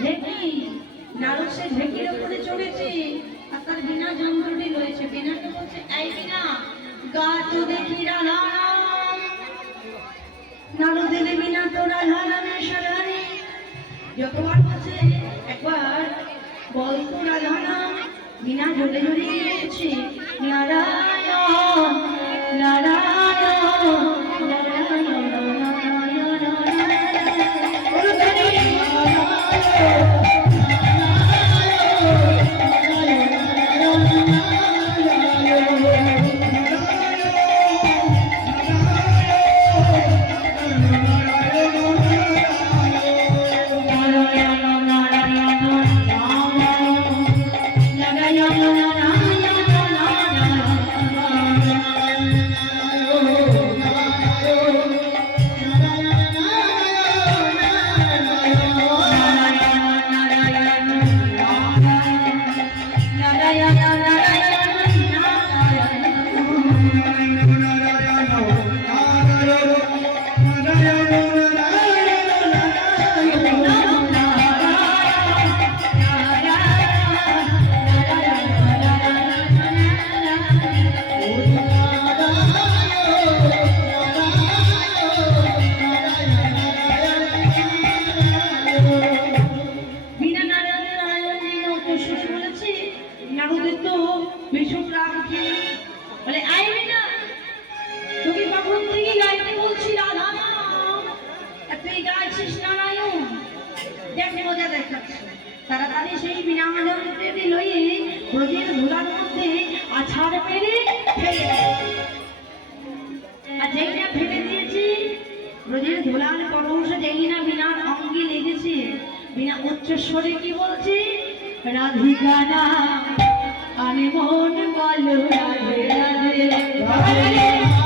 ঢেকি ঢেকির উপরে চড়েছে, আর তার বিনা যন্ত্রটি রয়েছে। বিনাকে বলছে এই বিনা। গাছ দেখি বিনা তো সাধারে যতবার একবার বল তো রাধা নাম বিনা জোরে জোরে গিয়েছে নারায়ণ তো ভীষণ উঠে বলে, আয় বিনা তোকে কখন থেকে গাইতে বলছি, রাধা তুই গাইছিস নারায়ণ? দেখ, মজা দেখাচ্ছে। তাড়াতাড়ি সেই বিনা মাধবকে লইয়ে ব্রজের ধুলার মধ্যে আছাড় পেরে ফেলে। আর যেইটা ফেলে দিয়েছি, ব্রজের ধুলার পরশ যেই না বিনার অঙ্গে লেগেছে বিনা উচ্চস্বরে কি বলছে? রাধিকা না আনে মন বলো রাধে রাধে।